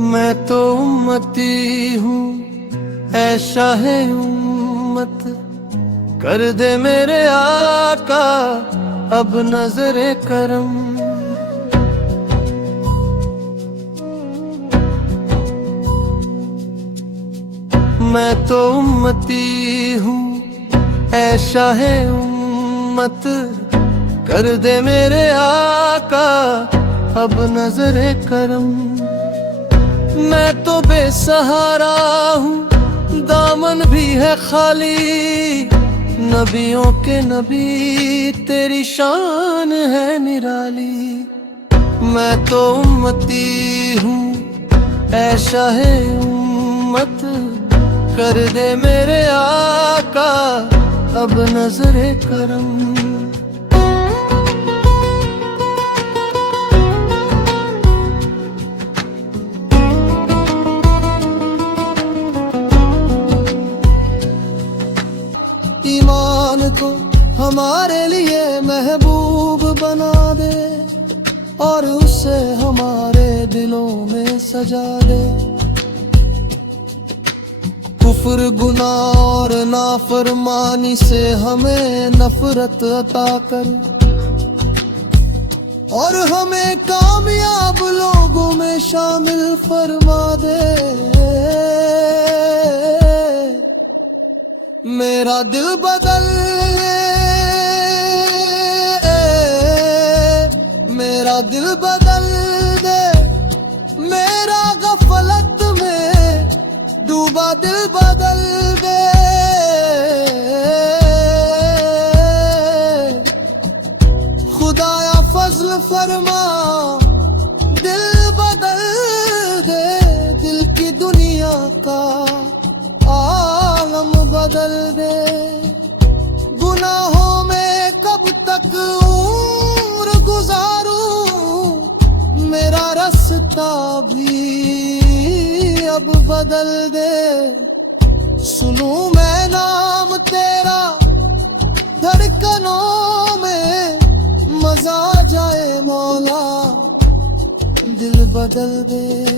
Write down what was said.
मैं तो उम्मती हूँ ऐ शाहे उम्मत, कर दे मेरे आका अब नजरे करम। मैं तो उम्मती हूँ ऐ शाहे उम्मत, कर दे मेरे आका अब नजरे करम। मैं तो बेसहारा हूँ, दामन भी है खाली, नबियों के नबी तेरी शान है निराली। मैं तो उम्मती हूँ ऐ शाहे उम्मत, कर दे मेरे आका अब नजरे करम। ईमान को हमारे लिए महबूब बना दे और उसे हमारे दिलों में सजा दे। कुफ्र गुनाह और नाफरमानी से हमें नफरत अता कर और हमें कामयाब लोगों में शामिल फरमा दे। मेरा दिल बदल दे, मेरा दिल बदल दे, मेरा गफलत में डूबा दिल बदल दे। खुदाया फजल फरमा दिल बदल दे, दिल की दुनिया का आलम बदल दे। गुनाहों में कब तक उम्र गुजारूं, मेरा रास्ता भी अब बदल दे। सुनूं मैं नाम तेरा धड़कनों में, मजा जाए मौला दिल बदल दे।